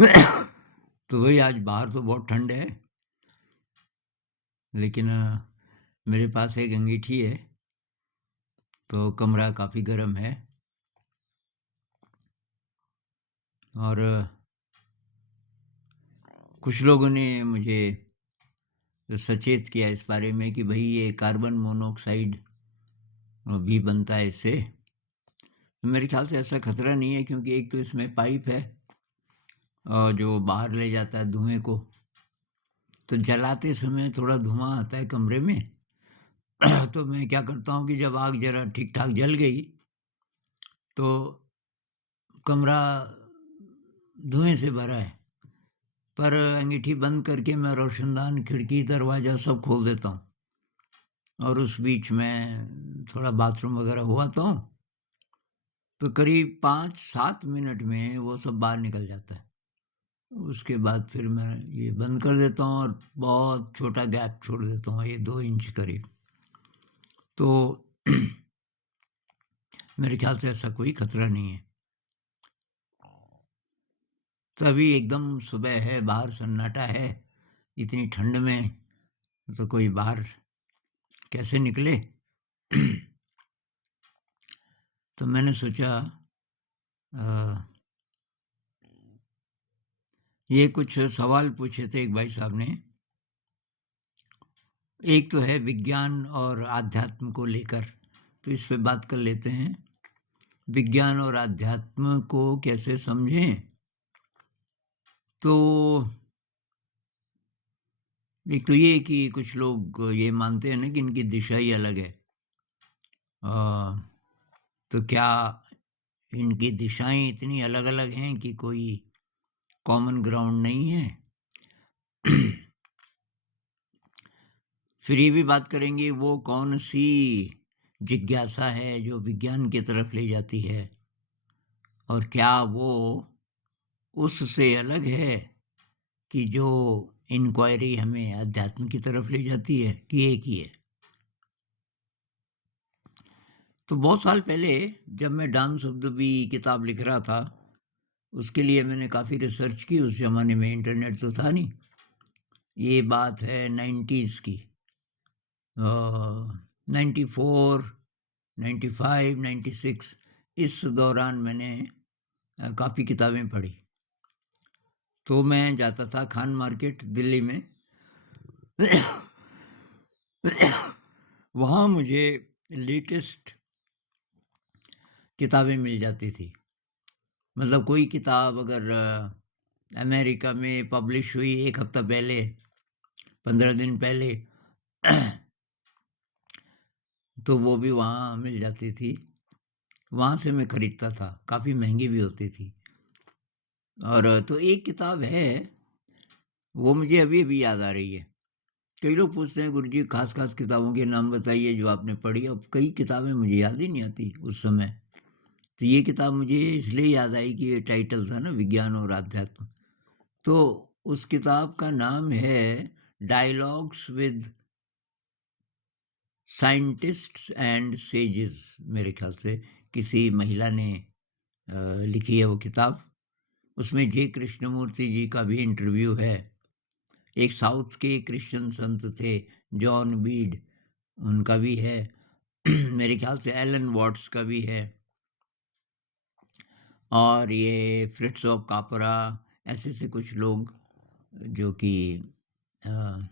तो वही आज बाहर तो बहुत ठंड है, लेकिन मेरे पास एक अंगीठी है, तो कमरा काफ़ी गर्म है और कुछ लोगों ने मुझे सचेत किया इस बारे में कि भई ये कार्बन मोनोऑक्साइड भी बनता है इससे। तो मेरे ख़्याल से ऐसा खतरा नहीं है क्योंकि एक तो इसमें पाइप है जो बाहर ले जाता है धुएँ को, तो जलाते समय थोड़ा धुआँ आता है कमरे में। तो मैं क्या करता हूँ कि जब आग ज़रा ठीक-ठाक जल गई, तो कमरा धुएँ से भरा है, पर अंगीठी बंद करके मैं रोशनदान, खिड़की, दरवाज़ा सब खोल देता हूँ और उस बीच में थोड़ा बाथरूम वग़ैरह हुआ तो करीब 5-7 मिनट में वो सब बाहर निकल जाता है। उसके बाद फिर मैं ये बंद कर देता हूँ और बहुत छोटा गैप छोड़ देता हूँ, ये 2 इंच करीब। तो मेरे ख़्याल से ऐसा कोई खतरा नहीं है। तो अभी एकदम सुबह है, बाहर सन्नाटा है, इतनी ठंड में तो कोई बाहर कैसे निकले? तो मैंने सोचा अ, ये कुछ सवाल पूछे थे एक भाई साहब ने। एक तो है विज्ञान और आध्यात्म को लेकर, तो इस पे बात कर लेते हैं। विज्ञान और आध्यात्म को कैसे समझें? तो एक तो ये कि कुछ लोग ये मानते हैं ना कि इनकी दिशा ही अलग है। अ, तो क्या इनकी दिशाएँ इतनी अलग-अलग हैं कि कोई कॉमन ग्राउंड नहीं है? फिर ये भी बात करेंगे वो कौन-सी जिज्ञासा है जो विज्ञान की तरफ ले जाती है और क्या वो उससे अलग है कि जो इंक्वायरी हमें अध्यात्म की तरफ ले जाती है कि एक ही है? तो बहुत साल पहले जब मैं डांस ऑफ द बी किताब लिख रहा था, उसके लिए मैंने काफ़ी रिसर्च की, उस ज़माने में इंटरनेट तो था नहीं। ये बात है 90s की। 94, 95, 96 इस दौरान मैंने काफ़ी किताबें पढ़ी। तो मैं जाता था खान मार्केट दिल्ली में। वहाँ मुझे लेटेस्ट किताबें मिल जाती थी। मतलब कोई किताब अगर अमेरिका में पब्लिश हुई 1 हफ्ता पहले, 15 दिन पहले, तो वो भी वहाँ मिल जाती थी। वहाँ से मैं खरीदता था, काफ़ी महँगी भी होती थी। और तो एक किताब है, वो मुझे अभी-अभी याद आ रही है। कई लोग पूछते हैं गुरुजी ख़ास-ख़ास किताबों के नाम बताइए जो आपने पढ़ी। अब कई किताबें मुझे याद ही नहीं आती उस समय। तो ये किताब मुझे इसलिए याद आई कि ये टाइटल था ना विज्ञान और आध्यात्म। तो उस किताब का नाम है dialogues with scientists and sages, मेरे ख़्याल से किसी महिला ने लिखी है वो किताब। उसमें जे कृष्णमूर्ति जी का भी इंटरव्यू है। एक साउथ के क्रिश्चियन संत थे, जॉन बीड, उनका भी है। मेरे ख़्याल से एलन वॉट्स का भी है और ये फ्रिट्ज़ ऑफ कापरा, ऐसे-ऐसे कुछ लोग जो कि अ,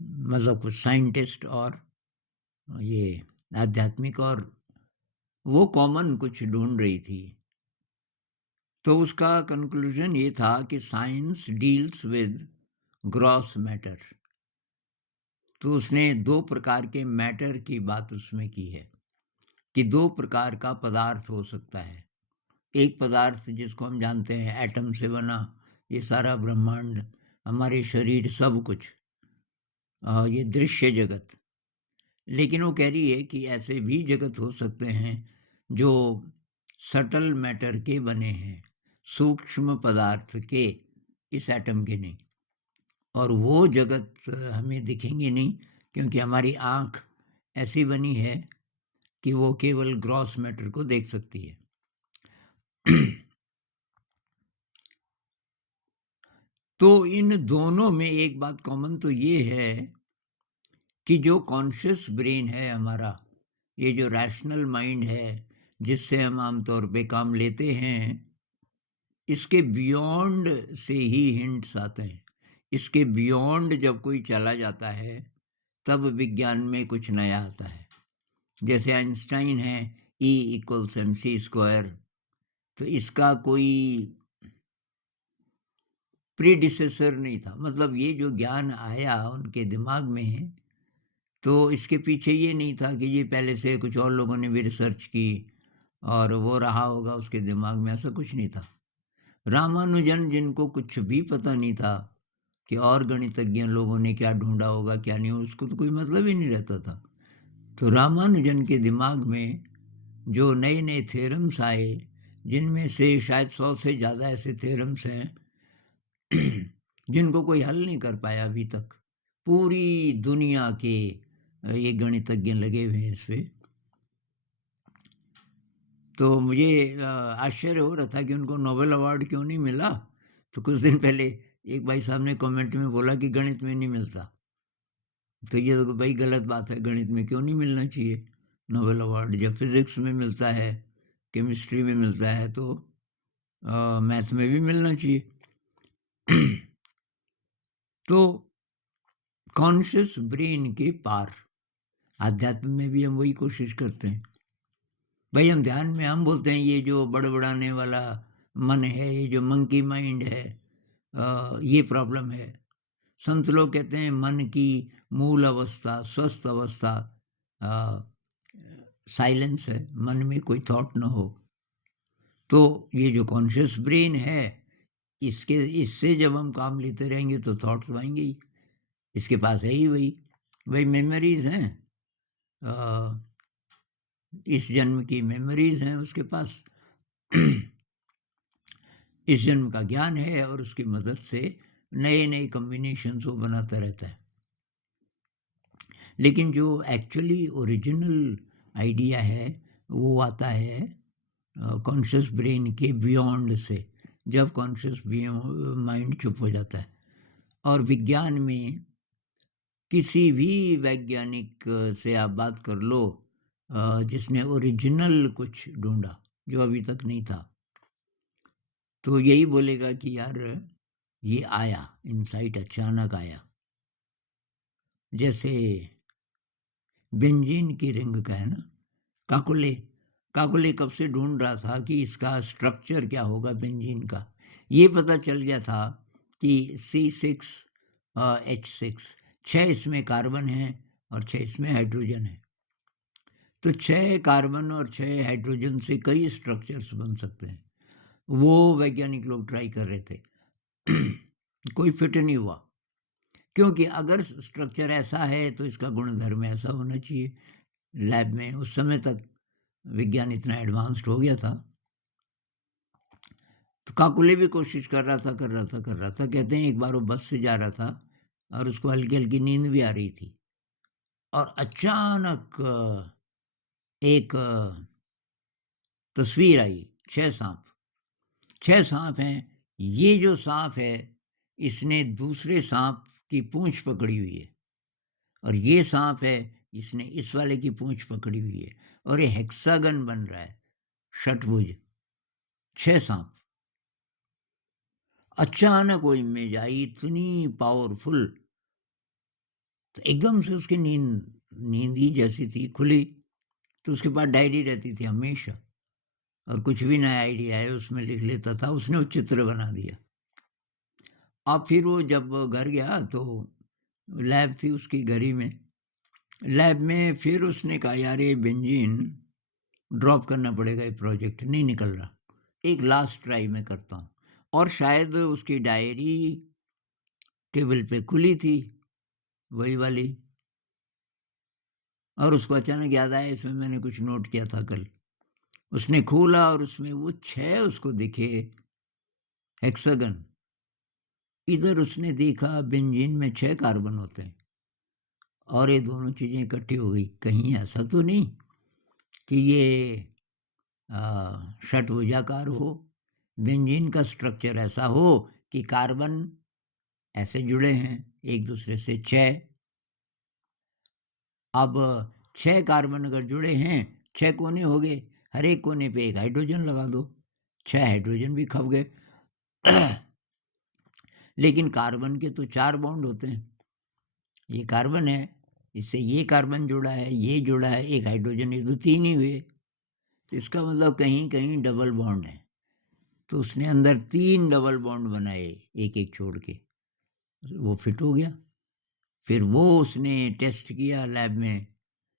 मतलब कुछ साइंटिस्ट और ये आध्यात्मिक और वो कॉमन कुछ ढूँढ रही थी। तो उसका कंक्लूज़न ये था कि science deals with gross matter. तो उसने 2 प्रकार के मैटर की बात उसमें की है कि 2 प्रकार का पदार्थ हो सकता है। एक पदार्थ जिसको हम जानते हैं एटम से बना, ये सारा ब्रह्मांड, हमारे शरीर सब कुछ, ये दृश्य जगत। लेकिन वो कह रही है कि ऐसे भी जगत हो सकते हैं जो सटल मैटर के बने हैं, सूक्ष्म पदार्थ के, इस एटम के नहीं। और वो जगत हमें दिखेंगे नहीं क्योंकि हमारी आँख ऐसी बनी है कि वो केवल ग्रॉस मैटर को देख सकती है। तो इन दोनों में एक बात कॉमन तो ये है कि जो कॉन्शियस ब्रेन है हमारा, ये जो रैशनल माइंड है, जिससे हम आमतौर पे काम लेते हैं, इसके बियॉन्ड से ही हिंट्स आते हैं। इसके बियॉन्ड जब कोई चला जाता है, तब विज्ञान में कुछ नया आता है। जैसे आइंस्टाइन है, E=mc², तो इसका कोई प्रीडिसेसर नहीं था। मतलब ये जो ज्ञान आया उनके दिमाग में, तो इसके पीछे ये नहीं था कि ये पहले से कुछ और लोगों ने भी रिसर्च की और वो रहा होगा उसके दिमाग में, ऐसा कुछ नहीं था। रामानुजन जिनको कुछ भी पता नहीं था कि और गणितज्ञ लोगों ने क्या ढूँढा होगा, क्या नहीं, उसको तो कोई मतलब ही नहीं रहता था। तो रामानुजन के दिमाग में जो नए-नए थ्योरम्स आए, जिनमें से शायद 100 से ज़्यादा ऐसे थ्योरम्स हैं जिनको कोई हल नहीं कर पाया अभी तक। पूरी दुनिया के ये गणितज्ञ लगे हुए हैं इस पे। तो मुझे आश्चर्य हो रहा था कि उनको नोबेल अवार्ड क्यों नहीं मिला? तो कुछ दिन पहले एक भाई साहब ने कमेंट में बोला कि गणित में नहीं मिलता। तो ये तो भाई गलत बात है, गणित में क्यों नहीं मिलना चाहिए नोबेल अवार्ड? जब फिज़िक्स में मिलता है, केमिस्ट्री में मिलता है, तो मैथ में भी मिलना चाहिए। तो कॉन्शियस ब्रेन के पार, आध्यात्म में भी हम वही कोशिश करते हैं। भाई हम ध्यान में हम बोलते हैं ये जो बड़बड़ाने वाला मन है, ये जो मंकी माइंड है, ये प्रॉब्लम है। संत लोग कहते हैं मन की मूल अवस्था, स्वस्थ अवस्था साइलेंस है, मन में कोई थॉट ना हो। तो ये जो कॉन्शियस ब्रेन है, इससे जब हम काम लेते रहेंगे तो थॉट्स तो आएंगे ही। इसके पास है ही वही मेमोरीज हैं, अ, इस जन्म की मेमोरीज हैं उसके पास। इस जन्म का ज्ञान है और उसकी मदद से नए-नए कॉम्बिनेशंस वो बनाता रहता है। लेकिन जो एक्चुअली ओरिजिनल आइडिया है, वो आता है कॉन्शियस ब्रेन के बियॉन्ड से, जब कॉन्शियस माइंड चुप हो जाता है। और विज्ञान में किसी भी वैज्ञानिक से आप बात कर लो, जिसने ओरिजिनल कुछ ढूँढा, जो अभी तक नहीं था, तो यही बोलेगा कि यार ये आया, इनसाइट अचानक आया। जैसे बेंजीन की रिंग का है ना, काकुले काकुले कब से ढूंढ रहा था कि इसका स्ट्रक्चर क्या होगा बेंजीन का। ये पता चल गया था कि C6H6, 6 इसमें कार्बन है और 6 इसमें हाइड्रोजन है। तो 6 कार्बन और 6 हाइड्रोजन से कई स्ट्रक्चर्स बन सकते हैं। वो वैज्ञानिक लोग ट्राई कर रहे थे। कोई फिट नहीं हुआ, क्योंकि अगर स्ट्रक्चर ऐसा है तो इसका गुणधर्म ऐसा होना चाहिए। लैब में उस समय तक विज्ञान इतना एडवांस्ड हो गया था। तो काकुले भी कोशिश कर रहा था। कहते हैं एक बार वो बस से जा रहा था और उसको हल्की-हल्की नींद भी आ रही थी और अचानक एक तस्वीर आई, 6 साँप। 6 साँप हैं, ये जो साँप है, इसने दूसरे साँप की पूँछ पकड़ी हुई है और ये साँप है, इसने इस वाले की पूँछ पकड़ी हुई है और ये हेक्सागन बन रहा है, षटभुज, 6 साँप। अचानक वो इमेज आई इतनी पावरफुल, तो एकदम से उसकी नींद ही जैसी थी खुली। तो उसके पास डायरी रहती थी हमेशा और कुछ भी नया आइडिया है उसमें लिख लेता था। उसने वो चित्र बना दिया। अब फिर वो जब घर गया तो लैब थी उसकी घर ही में। लैब में फिर उसने कहा यार ये बेंजीन ड्रॉप करना पड़ेगा, ये प्रोजेक्ट नहीं निकल रहा, एक लास्ट ट्राई मैं करता हूँ। और शायद उसकी डायरी टेबल पे खुली थी, वही वाली, और उसको अचानक याद आया इसमें मैंने कुछ नोट किया था कल। उसने खोला और उसमें वो 6 उसको दिखे हेक्सागन। इधर उसने देखा बेंजीन में 6 कार्बन होते हैं और ये दोनों चीज़ें इकट्ठी हो गई। कहीं ऐसा तो नहीं कि ये षटभुजाकार हो, बेंजीन का स्ट्रक्चर ऐसा हो कि कार्बन ऐसे जुड़े हैं एक दूसरे से 6। अब 6 कार्बन अगर जुड़े हैं, 6 कोने हो गए, हर एक कोने पे एक हाइड्रोजन लगा दो, 6 हाइड्रोजन भी खप गए। लेकिन कार्बन के तो 4 बॉन्ड होते हैं। ये कार्बन है, इससे ये कार्बन जुड़ा है, ये जुड़ा है, एक हाइड्रोजन, ये तो 3 ही हुए। तो इसका मतलब कहीं-कहीं डबल बॉन्ड है। तो उसने अंदर 3 डबल बॉन्ड बनाए, एक-एक छोड़ के। वो फिट हो गया। फिर वो उसने टेस्ट किया लैब में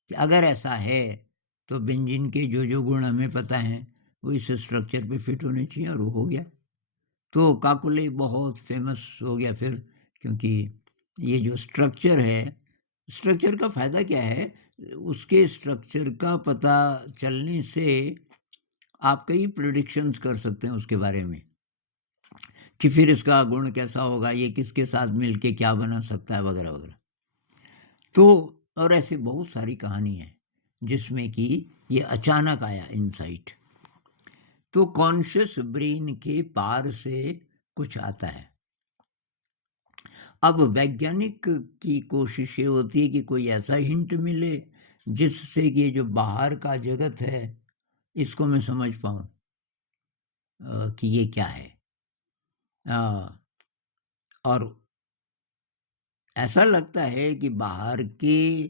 कि अगर ऐसा है, तो बेंजीन के जो-जो गुण हमें पता हैं, वो इस स्ट्रक्चर पे फिट होने चाहिए, और वो हो गया। तो काकुले बहुत फ़ेमस हो गया फिर, क्योंकि ये जो स्ट्रक्चर है, स्ट्रक्चर का फ़ायदा क्या है? उसके स्ट्रक्चर का पता चलने से आप कई प्रेडिक्शंस कर सकते हैं उसके बारे में, कि फिर इसका गुण कैसा होगा, ये किसके साथ मिलके क्या बना सकता है, वगैरह-वगैरह। तो और ऐसी बहुत सारी कहानी है, जिसमें कि ये अचानक आया इनसाइट। तो कॉन्शियस ब्रेन के पार से कुछ आता है। अब वैज्ञानिक की कोशिश ये होती है कि कोई ऐसा हिंट मिले, जिससे कि ये जो बाहर का जगत है, इसको मैं समझ पाऊँ कि ये क्या है। अ, और ऐसा लगता है कि बाहर के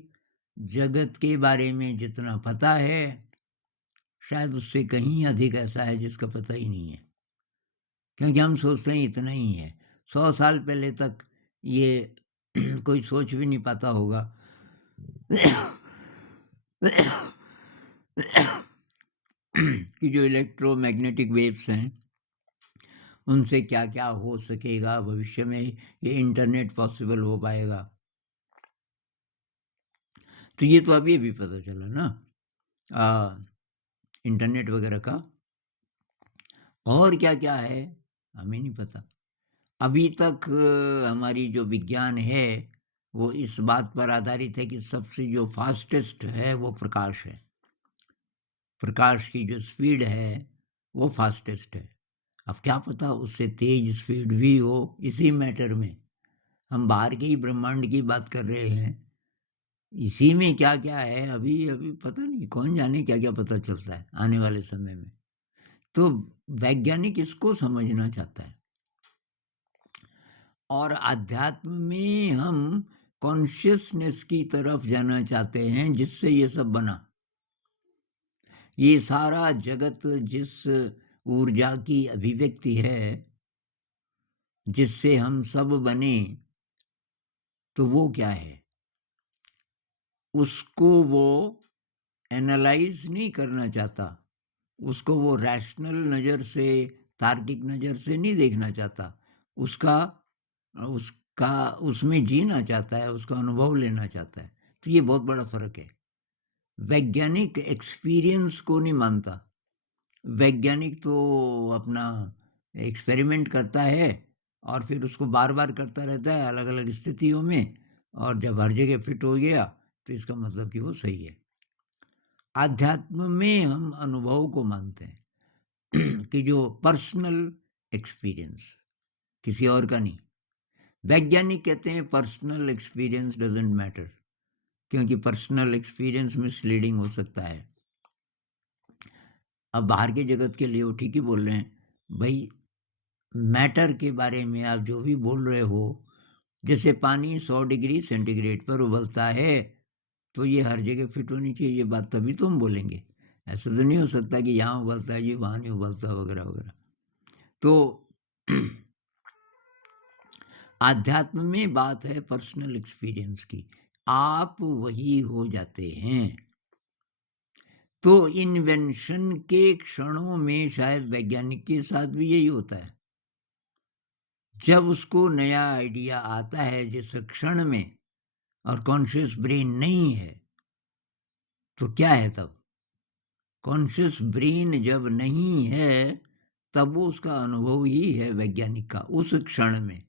जगत के बारे में जितना पता है, शायद उससे कहीं अधिक ऐसा है जिसका पता ही नहीं है। क्योंकि हम सोचते हैं इतना ही है। 100 साल पहले तक ये कोई सोच भी नहीं पाता होगा कि जो इलेक्ट्रोमैग्नेटिक वेव्स हैं, उनसे क्या-क्या हो सकेगा भविष्य में, ये इंटरनेट पॉसिबल हो पाएगा। तो ये तो अभी-अभी पता चला ना, इंटरनेट वगैरह का। और क्या-क्या है, हमें नहीं पता। अभी तक हमारी जो विज्ञान है, वो इस बात पर आधारित है कि सबसे जो फ़ास्टेस्ट है, वो प्रकाश है। प्रकाश की जो स्पीड है, वो फ़ास्टेस्ट है। अब क्या पता उससे तेज़ स्पीड भी हो इसी मैटर में। हम बाहर के ही ब्रह्मांड की बात कर रहे हैं। इसी में क्या-क्या है, अभी पता नहीं, कौन जाने क्या-क्या पता चलता है आने वाले समय में। तो वैज्ञानिक इसको समझना चाहता है। और अध्यात्म में हम कॉन्शियसनेस की तरफ जाना चाहते हैं, जिससे ये सब बना। ये सारा जगत जिस ऊर्जा की अभिव्यक्ति है, जिससे हम सब बने, तो वो क्या है? उसको वो एनालाइज़ नहीं करना चाहता। उसको वो रैशनल नज़र से, तार्किक नज़र से नहीं देखना चाहता। उसका उसका उसमें जीना चाहता है, उसका अनुभव लेना चाहता है। तो ये बहुत बड़ा फ़र्क है। वैज्ञानिक एक्सपीरियंस को नहीं मानता। वैज्ञानिक तो अपना एक्सपेरिमेंट करता है, और फिर उसको बार-बार करता रहता है अलग-अलग स्थितियों में, और जब हर जगह फिट हो गया, तो इसका मतलब कि वो सही है। आध्यात्म में हम अनुभव को मानते हैं कि जो पर्सनल एक्सपीरियंस, किसी और का नहीं। वैज्ञानिक कहते हैं पर्सनल एक्सपीरियंस डज़न्ट मैटर, क्योंकि पर्सनल एक्सपीरियंस मिसलीडिंग हो सकता है। अब बाहर के जगत के लिए वो ठीक ही बोल रहे हैं। भई, मैटर के बारे में आप जो भी बोल रहे हो, जैसे पानी 100 डिग्री सेंटीग्रेड पर उबलता है, तो ये हर जगह फिट होनी चाहिए, ये बात तभी तो हम बोलेंगे। ऐसा तो नहीं हो सकता कि यहाँ उबलता है जी, वहाँ नहीं उबलता, वगैरह-वगैरह। तो आध्यात्म में बात है पर्सनल एक्सपीरियंस की। आप वही हो जाते हैं। तो इन्वेंशन के क्षणों में शायद वैज्ञानिक के साथ भी यही होता है। जब उसको नया आइडिया आता है जिस क्षण में, और कॉन्शियस ब्रेन नहीं है, तो क्या है तब? कॉन्शियस ब्रेन जब नहीं है, तब वो उसका अनुभव ही है वैज्ञानिक का, उस क्षण में।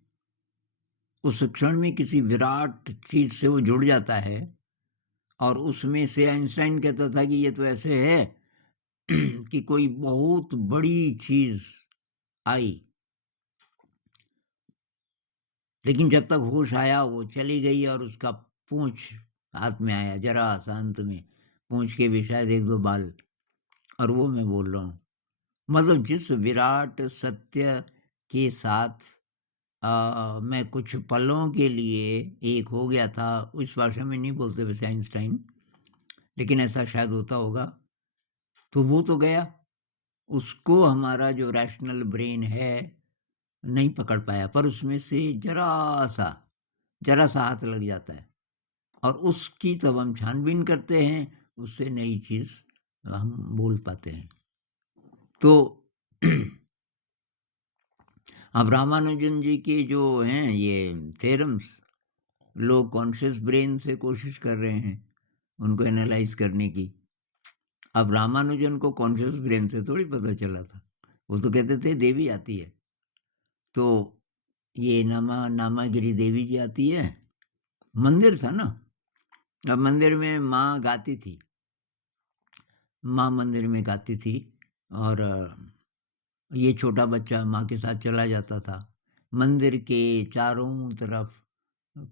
उस क्षण में किसी विराट चीज़ से वो जुड़ जाता है, और उसमें से आइंस्टाइन कहता था कि ये तो ऐसे है कि कोई बहुत बड़ी चीज़ आई, लेकिन जब तक होश आया वो चली गई और उसका पूँछ हाथ में आया ज़रा-सा अंत में, पूँछ के भी शायद 1-2 बाल और वो मैं बोल रहा हूँ। मतलब जिस विराट सत्य के साथ मैं कुछ पलों के लिए एक हो गया था, उस भाषा में नहीं बोलते वैसे आइंस्टाइन, लेकिन ऐसा शायद होता होगा। तो वो तो गया, उसको हमारा जो रैशनल ब्रेन है, नहीं पकड़ पाया, पर उसमें से ज़रा-सा हाथ लग जाता है और उसकी तब हम छानबीन करते हैं, उससे नई चीज़ हम बोल पाते हैं। तो अब रामानुजन जी के जो हैं ये थ्योरम्स, लोग कॉन्शियस ब्रेन से कोशिश कर रहे हैं, उनको एनालाइज़ करने की। अब रामानुजन को कॉन्शियस ब्रेन से थोड़ी पता चला था। वो तो कहते थे देवी आती है। तो ये नामागिरी देवी जी आती है, मंदिर था ना। अब मंदिर में माँ गाती थी, माँ मंदिर में गाती थी और ये छोटा बच्चा माँ के साथ चला जाता था। मंदिर के चारों तरफ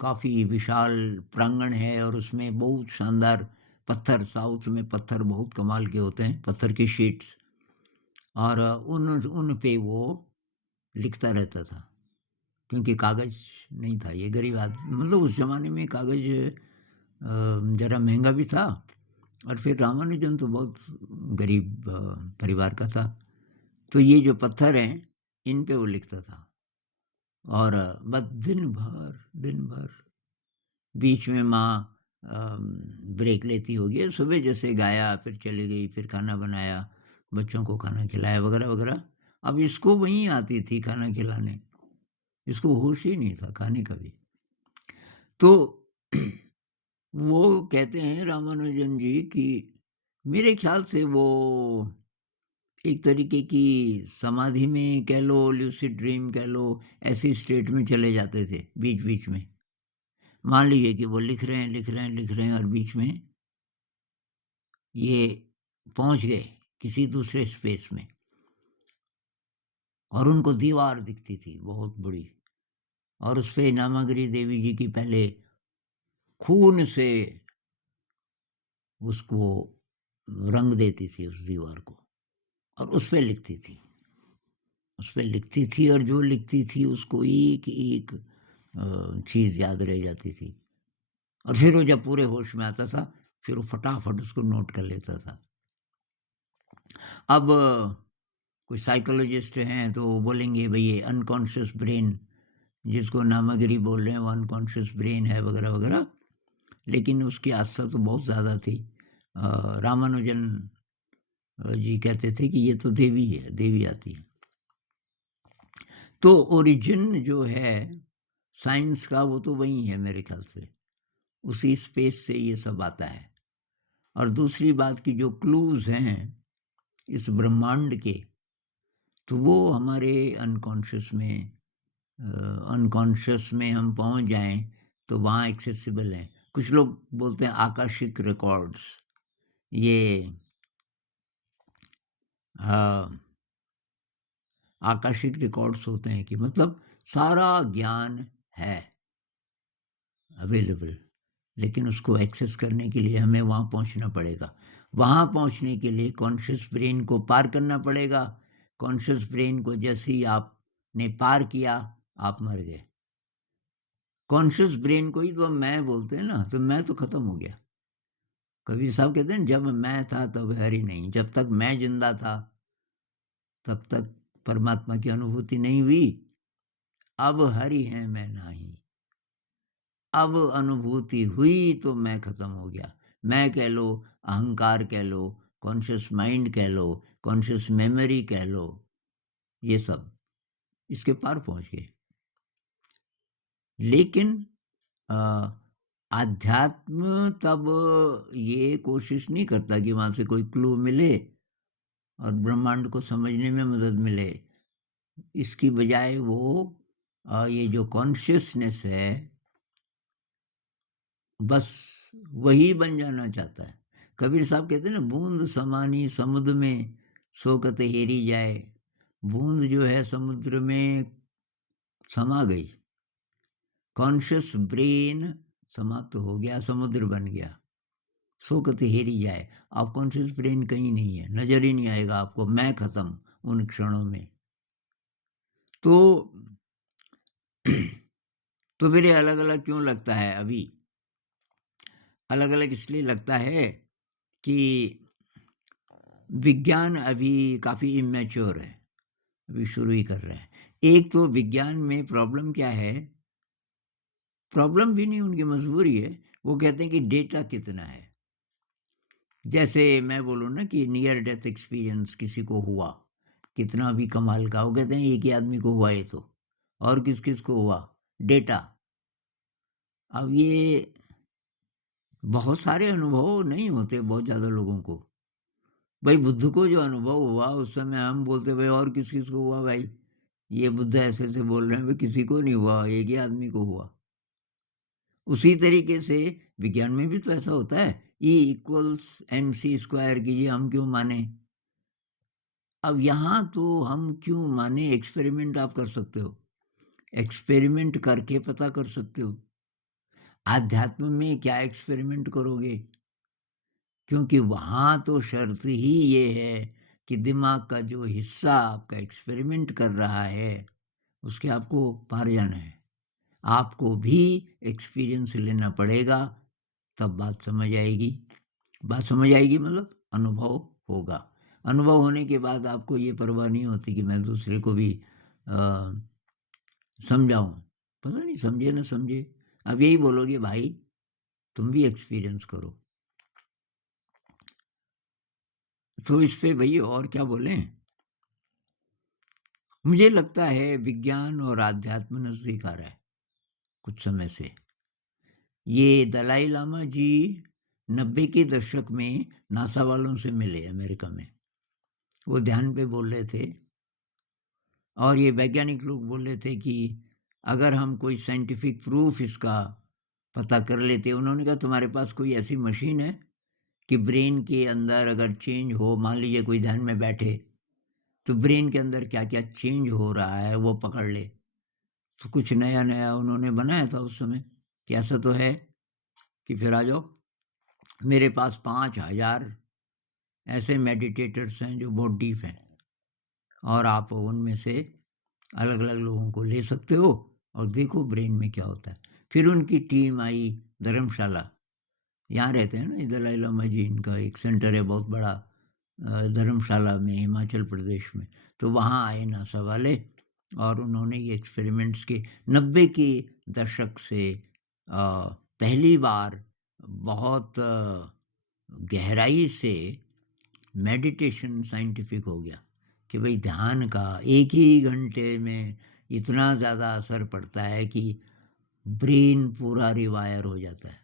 काफ़ी विशाल प्रांगण है और उसमें बहुत शानदार पत्थर, साउथ में पत्थर बहुत कमाल के होते हैं, पत्थर की शीट्स और उन पे वो लिखता रहता था। क्योंकि कागज़ नहीं था, ये गरीब मतलब उस ज़माने में कागज़ ज़रा महँगा भी था और फिर रामानुजन तो बहुत गरीब परिवार का था। तो ये जो पत्थर हैं, इन पे वो लिखता था और बस दिन भर बीच में माँ ब्रेक लेती होगी, सुबह जैसे गाया, फिर चली गई, फिर खाना बनाया, बच्चों को खाना खिलाया वगैरह-वगैरह। अब इसको वहीं आती थी खाना खिलाने, इसको होश ही नहीं था खाने का भी। तो वो कहते हैं रामानुजन जी कि मेरे ख़्याल से वो एक तरीके की समाधि में कह लो, ल्यूसिड ड्रीम कह लो, ऐसी स्टेट में चले जाते थे बीच-बीच में। मान लीजिए कि वो लिख रहे हैं और बीच में ये पहुँच गए किसी दूसरे स्पेस में और उनको दीवार दिखती थी बहुत बड़ी और उसपे नामागिरी देवी जी की पहले खून से उसको रंग देती थी उस दीवार को और उसपे लिखती थी। उसपे लिखती थी और जो लिखती थी उसको एक-एक चीज़ याद रह जाती थी और फिर वो जब पूरे होश में आता था, फिर वो फटाफट उसको नोट कर लेता था। अब कुछ साइकोलॉजिस्ट हैं तो वो बोलेंगे भई ये अनकॉन्शियस ब्रेन जिसको नामागिरी बोल रहे हैं वो अनकॉन्शियस ब्रेन है वगैरह-वगैरह, लेकिन उसकी आस्था तो बहुत ज़्यादा थी। रामानुजन जी कहते थे कि ये तो देवी है, देवी आती है। तो ओरिजिन जो है साइंस का वो तो वही है मेरे ख़्याल से, उसी स्पेस से ये सब आता है। और दूसरी बात कि जो क्लूज़ हैं इस ब्रह्मांड के, तो वो हमारे अनकॉन्शियस में अनकॉन्शियस में हम पहुँच जाएँ, तो वहाँ एक्सेसिबल हैं। कुछ लोग बोलते हैं आकाशिक रिकॉर्ड्स, ये अ, आकाशिक रिकॉर्ड्स होते हैं कि मतलब सारा ज्ञान है अवेलेबल, लेकिन उसको एक्सेस करने के लिए हमें वहाँ पहुँचना पड़ेगा। वहाँ पहुँचने के लिए कॉन्शियस ब्रेन को पार करना पड़ेगा। कॉन्शियस ब्रेन को जैसे ही आपने पार किया, आप मर गए। कॉन्शियस ब्रेन को ही तो हम मैं बोलते हैं ना, तो मैं तो खत्म हो गया। कबीर साहब कहते हैं जब मैं था तब हरि नहीं, जब तक मैं ज़िंदा था, तब तक परमात्मा की अनुभूति नहीं हुई। अब हरि हैं मैं नाही, अब अनुभूति हुई तो मैं खत्म हो गया। मैं कह लो, अहंकार कह लो, कॉन्शियस माइंड कह लो, कॉन्शियस मेमोरी कह लो, ये सब इसके पार पहुँच गए। लेकिन अ, आध्यात्म तब ये कोशिश नहीं करता कि वहाँ से कोई क्लू मिले और ब्रह्मांड को समझने में मदद मिले। इसकी बजाय वो ये जो कॉन्शियसनेस है, बस वही बन जाना चाहता है। कबीर साहब कहते हैं ना, बूँद समानी समुद्र में सो कत हेरी जाए। बूँद जो है समुद्र में समा गई, कॉन्शियस ब्रेन समाप्त हो गया, समुद्र बन गया। सो कत हेरी जाए, अब कॉन्शियस ब्रेन कहीं नहीं है, नज़र ही नहीं आएगा आपको, मैं खत्म उन क्षणों में। तो तो फिर ये अलग-अलग क्यों लगता है अभी? अलग-अलग इसलिए लगता है कि विज्ञान अभी काफ़ी इमैच्योर है, अभी शुरू ही कर रहा है। एक तो विज्ञान में प्रॉब्लम क्या है, प्रॉब्लम भी नहीं उनकी मजबूरी है, वो कहते हैं कि डेटा कितना है। जैसे मैं बोलूँ ना कि नियर डेथ एक्सपीरियंस किसी को हुआ, कितना भी कमाल का, वो कहते हैं एक ही आदमी को हुआ ये तो, और किस-किस को हुआ? डेटा। अब ये बहुत सारे अनुभव नहीं होते बहुत ज़्यादा लोगों को। भाई बुद्ध को जो अनुभव हुआ उस समय हम बोलते भाई और किस-किस को हुआ भाई? ये बुद्ध ऐसे-ऐसे बोल रहे हैं, भाई किसी को नहीं हुआ, एक ही आदमी को हुआ। उसी तरीके से विज्ञान में भी तो ऐसा होता है, E=mc² कीजिए, हम क्यों मानें? अब यहाँ तो हम क्यों माने, एक्सपेरिमेंट आप कर सकते हो। एक्सपेरिमेंट करके पता कर सकते हो। आध्यात्म में क्या एक्सपेरिमेंट करोगे? क्योंकि वहाँ तो शर्त ही ये है कि दिमाग का जो हिस्सा आपका एक्सपेरिमेंट कर रहा है, उसके आपको पार जाना है। आपको भी एक्सपीरियंस लेना पड़ेगा, तब बात समझ आएगी। बात समझ आएगी मतलब अनुभव होगा। अनुभव होने के बाद आपको ये परवाह नहीं होती कि मैं दूसरे को भी अ, समझाऊँ। पता नहीं समझे ना समझे, आप यही बोलोगे भाई तुम भी एक्सपीरियंस करो। तो इस पे भई और क्या बोलें? मुझे लगता है विज्ञान और आध्यात्म नज़दीक आ रहा है, कुछ समय से। ये दलाई लामा जी 90 के दशक में नासा वालों से मिले अमेरिका में। वो ध्यान पे बोल रहे थे और ये वैज्ञानिक लोग बोल रहे थे कि अगर हम कोई साइंटिफिक प्रूफ इसका पता कर लेते, उन्होंने कहा तुम्हारे पास कोई ऐसी मशीन है कि ब्रेन के अंदर अगर चेंज हो, मान लीजिए कोई ध्यान में बैठे, तो ब्रेन के अंदर क्या-क्या चेंज हो रहा है वो पकड़ ले। तो कुछ नया-नया उन्होंने बनाया था उस समय कि ऐसा तो है कि फिर आ जाओ, मेरे पास 5000 ऐसे मेडिटेटर्स हैं जो बहुत डीप हैं और आप उनमें से अलग-अलग लोगों को ले सकते हो और देखो ब्रेन में क्या होता है। फिर उनकी टीम आई धर्मशाला, यहाँ रहते हैं ना ये दलाई लामा जी, इनका एक सेंटर है बहुत बड़ा धर्मशाला में हिमाचल प्रदेश में। तो वहाँ आए नासा वाले और उन्होंने ये एक्सपेरिमेंट्स के 90 के दशक से पहली बार बहुत गहराई से मेडिटेशन साइंटिफिक हो गया कि भाई ध्यान का एक ही घंटे में इतना ज़्यादा असर पड़ता है कि ब्रेन पूरा रिवायर हो जाता है।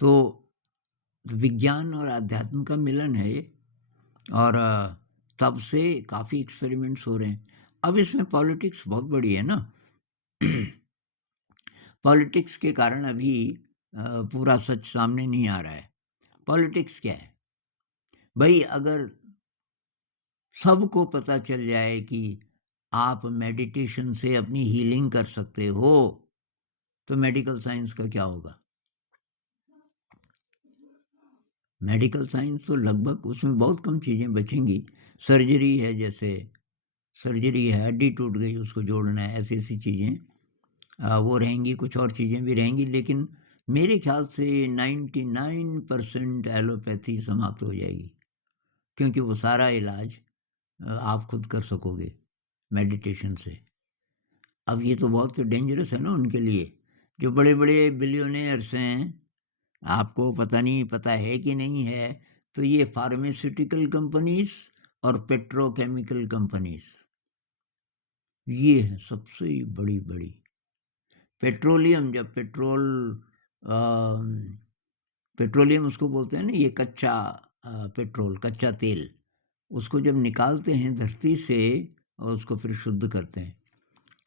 तो विज्ञान और अध्यात्म का मिलन है ये और तब से काफ़ी एक्सपेरिमेंट्स हो रहे हैं। अब इसमें पॉलिटिक्स बहुत बड़ी है ना। पॉलिटिक्स के कारण अभी पूरा सच सामने नहीं आ रहा है। पॉलिटिक्स क्या है? भई अगर सबको पता चल जाए कि आप मेडिटेशन से अपनी हीलिंग कर सकते हो, तो मेडिकल साइंस का क्या होगा? मेडिकल साइंस तो लगभग उसमें बहुत कम चीज़ें बचेंगी। सर्जरी है जैसे, सर्जरी है, हड्डी टूट गई उसको जोड़ना है, ऐसी-ऐसी चीज़ें वो रहेंगी, कुछ और चीज़ें भी रहेंगी, लेकिन मेरे ख़्याल से 99% एलोपैथी समाप्त हो जाएगी, क्योंकि वो सारा इलाज आप खुद कर सकोगे मेडिटेशन से। अब ये तो बहुत डेंजरस है ना उनके लिए, जो बड़े-बड़े बिलियनेयर्स हैं, आपको पता नहीं पता है कि नहीं है, तो ये फार्मास्यूटिकल कंपनीज़ और पेट्रोकेमिकल कंपनीज़, ये हैं सबसे बड़ी-बड़ी। पेट्रोलियम जब पेट्रोल अ, पेट्रोलियम उसको बोलते हैं ना, ये कच्चा पेट्रोल, कच्चा तेल, उसको जब निकालते हैं धरती से और उसको फिर शुद्ध करते हैं,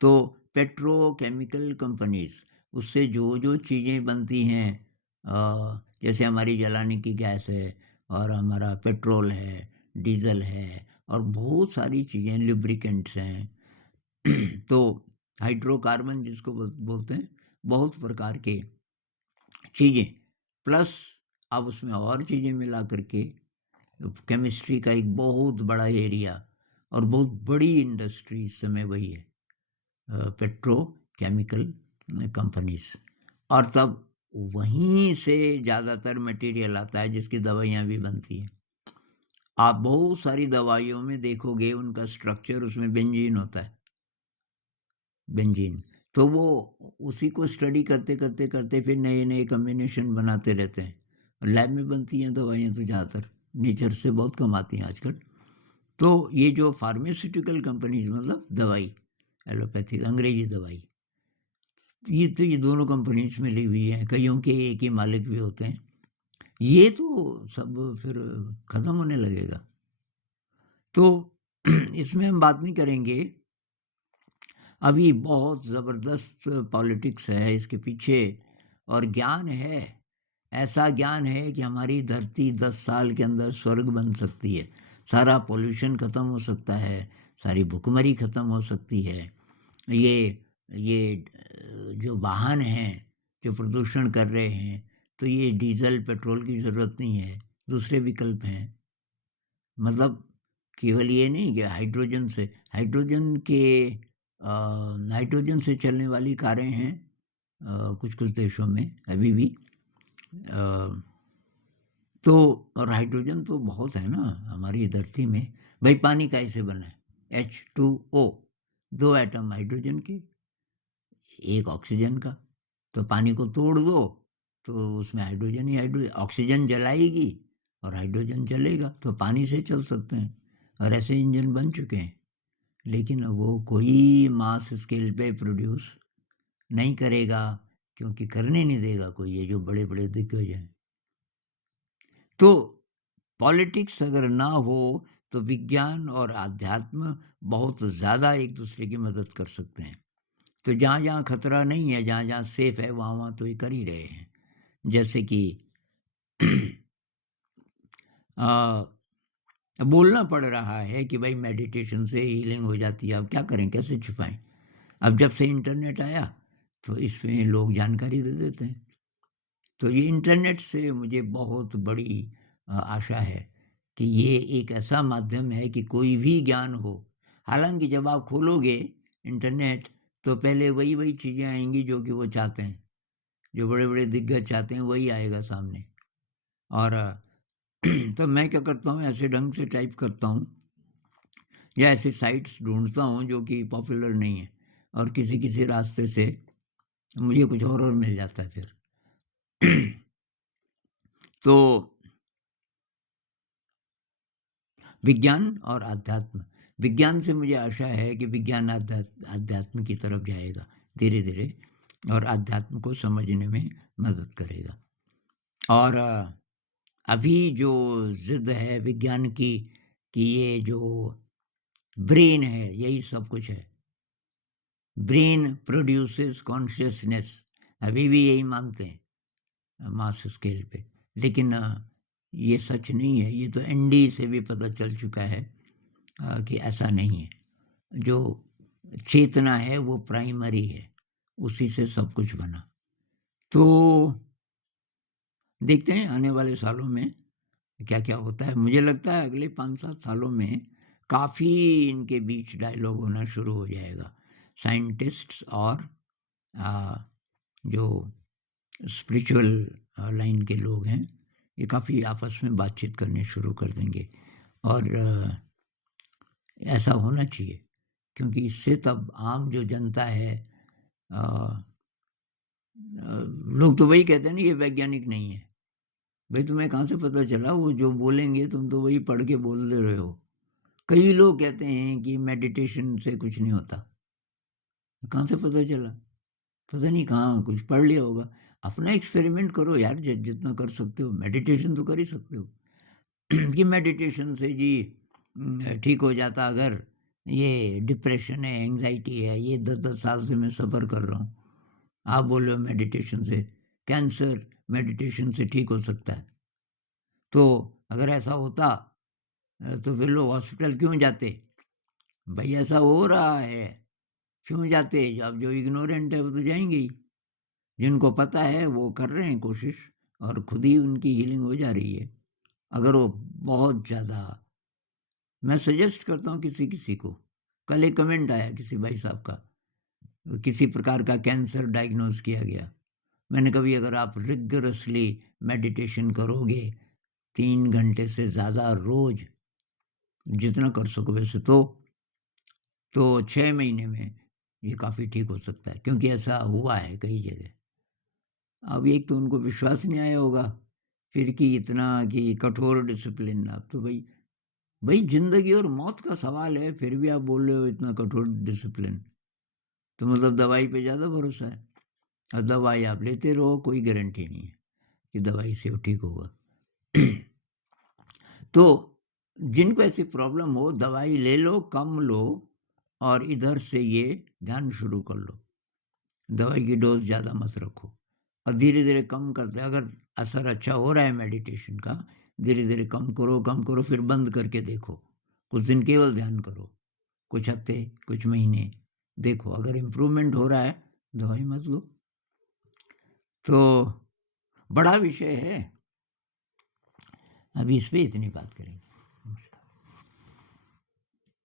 तो पेट्रोकेमिकल कंपनीज़ उससे जो-जो चीज़ें बनती हैं जैसे हमारी जलाने की गैस है और हमारा पेट्रोल है, डीज़ल है और बहुत सारी चीज़ें लुब्रिकेंट्स हैं। तो हाइड्रोकार्बन जिसको बोलते हैं, बहुत प्रकार के चीज़ें, प्लस अब उसमें और चीज़ें मिला करके केमिस्ट्री का एक बहुत बड़ा एरिया और बहुत बड़ी इंडस्ट्री इस समय वही है, पेट्रोकेमिकल कंपनीज़। और तब वहीं से ज़्यादातर मटेरियल आता है जिसकी दवाइयाँ भी बनती हैं। आप बहुत सारी दवाइयों में देखोगे उनका स्ट्रक्चर, उसमें बेंजीन होता है, बेंजीन। तो वो उसी को स्टडी करते फिर नए-नए कॉम्बिनेशन बनाते रहते हैं। लैब में बनती हैं दवाइयाँ तो ज़्यादातर, नेचर से बहुत कम आती हैं आजकल। तो ये जो फार्मास्यूटिकल कंपनीज़ मतलब दवाई, एलोपैथिक अंग्रेज़ी दवाई, ये दोनों कंपनीज़ मिली हुई हैं, कइयों के एक ही मालिक भी होते हैं। ये तो सब फिर ख़त्म होने लगेगा। तो इसमें हम बात नहीं करेंगे, अभी बहुत ज़बरदस्त पॉलिटिक्स है इसके पीछे और ज्ञान है, ऐसा ज्ञान है कि हमारी धरती 10 साल के अंदर स्वर्ग बन सकती है। सारा पॉल्यूशन ख़त्म हो सकता है, सारी भुखमरी ख़त्म हो सकती है। ये जो वाहन हैं, जो प्रदूषण कर रहे हैं, तो ये डीज़ल, पेट्रोल की ज़रूरत नहीं है, दूसरे विकल्प हैं। मतलब केवल ये नहीं कि हाइड्रोजन से चलने वाली कारें हैं कुछ-कुछ देशों में अभी भी। अ, तो और हाइड्रोजन तो बहुत है ना हमारी धरती में। भई पानी कैसे बना है? H2O, 2 एटम हाइड्रोजन के, 1 ऑक्सीजन का। तो पानी को तोड़ दो, तो उसमें हाइड्रोजन ही ऑक्सीजन जलाएगी और हाइड्रोजन जलेगा, तो पानी से चल सकते हैं और ऐसे इंजन बन चुके हैं। लेकिन वो कोई मास स्केल पे प्रोड्यूस नहीं करेगा, क्योंकि करने नहीं देगा कोई, ये जो बड़े-बड़े दिग्गज हैं। तो पॉलिटिक्स अगर ना हो, तो विज्ञान और आध्यात्म बहुत ज़्यादा एक-दूसरे की मदद कर सकते हैं। तो जहाँ-जहाँ खतरा नहीं है, जहाँ-जहाँ सेफ है, वहाँ-वहाँ तो ये कर ही रहे हैं। जैसे कि अ, बोलना पड़ रहा है कि भाई मेडिटेशन से हीलिंग हो जाती है, अब क्या करें, कैसे छुपाएँ? अब जब से इंटरनेट आया, तो इसमें लोग जानकारी दे देते हैं। तो ये इंटरनेट से मुझे बहुत बड़ी आशा है कि ये एक ऐसा माध्यम है कि कोई भी ज्ञान हो। हालाँकि जब आप खोलोगे इंटरनेट, तो पहले वही-वही चीज़ें आएँगी जो कि वो चाहते हैं। जो बड़े-बड़े दिग्गज चाहते हैं वही आएगा सामने। और तो मैं क्या करता हूँ, ऐसे ढंग से टाइप करता हूँ या ऐसी साइट्स ढूँढता हूँ जो कि पॉपुलर नहीं है और किसी-किसी रास्ते से मुझे कुछ और मिल जाता है फिर। तो विज्ञान और अध्यात्म, विज्ञान से मुझे आशा है कि विज्ञान अध्यात्म की तरफ जाएगा धीरे-धीरे और अध्यात्म को समझने में मदद करेगा। और अभी जो ज़िद है विज्ञान की कि ये जो ब्रेन है यही सब कुछ है। ब्रेन प्रोड्यूसेस कॉन्शियसनेस, अभी भी यही मानते हैं मास स्केल पे। लेकिन ये सच नहीं है, ये तो एनडी से भी पता चल चुका है कि ऐसा नहीं है। जो चेतना है वो प्राइमरी है, उसी से सब कुछ बना। तो देखते हैं आने वाले सालों में क्या-क्या होता है। मुझे लगता है अगले 5-7 सालों में काफ़ी इनके बीच डायलॉग होना शुरू हो जाएगा। साइंटिस्ट्स और अ, जो स्पिरिचुअल लाइन के लोग हैं, ये काफ़ी आपस में बातचीत करने शुरू कर देंगे और ऐसा होना चाहिए, क्योंकि इससे तब आम जो जनता है अ लोग तो वही कहते हैं ना, ये वैज्ञानिक नहीं है। भई तुम्हें कहाँ से पता चला? वो जो बोलेंगे तुम तो वही पढ़ के बोल दे रहे हो। कई लोग कहते हैं कि मेडिटेशन से कुछ नहीं होता। कहाँ से पता चला? पता नहीं कहाँ कुछ पढ़ लिया होगा। अपना एक्सपेरिमेंट करो यार, जितना कर सकते हो। मेडिटेशन तो कर ही सकते हो। कि मेडिटेशन से जी ठीक हो जाता अगर ये डिप्रेशन है, एंग्ज़ायटी है, ये 10-10 साल से मैं सफ़र कर रहा हूँ। आप बोल रहे हो मेडिटेशन से कैंसर मेडिटेशन से ठीक हो सकता है। तो अगर ऐसा होता तो फिर लोग हॉस्पिटल क्यों जाते? भई ऐसा हो रहा है। क्यों जाते? अब जो इग्नोरेंट है वो तो जाएँगे ही। जिनको पता है वो कर रहे हैं कोशिश और खुद ही उनकी हीलिंग हो जा रही है। अगर वो बहुत ज़्यादा मैं सजेस्ट करता हूँ किसी-किसी को। कल एक कमेंट आया किसी भाई साहब का, किसी प्रकार का कैंसर डायग्नोज़ किया गया। मैंने कहा भई अगर आप रिगरसली मेडिटेशन करोगे 3 घंटे से ज़्यादा रोज़, जितना कर सको वैसे तो 6 महीने में ये काफ़ी ठीक हो सकता है, क्योंकि ऐसा हुआ है कई जगह। अब एक तो उनको विश्वास नहीं आया होगा, फिर कि इतना कि कठोर डिसिप्लिन, अब तो भई ज़िंदगी और मौत का सवाल है, फिर भी आप बोल रहे हो इतना कठोर डिसिप्लिन, तो मतलब दवाई पे ज़्यादा भरोसा है। और दवाई आप लेते रहो, कोई गारंटी नहीं है कि दवाई से वो ठीक होगा। तो जिनको ऐसी प्रॉब्लम हो, दवाई ले लो, कम लो और इधर से ये ध्यान शुरू कर लो। दवाई की डोज़ ज़्यादा मत रखो और धीरे-धीरे कम करते अगर असर अच्छा हो रहा है मेडिटेशन का, धीरे-धीरे कम करो, फिर बंद करके देखो। कुछ दिन केवल ध्यान करो, कुछ हफ्ते, कुछ महीने देखो, अगर इम्प्रूवमेंट हो रहा है, दवाई मत लो। तो बड़ा विषय है, अभी इस पे इतनी बात करेंगे।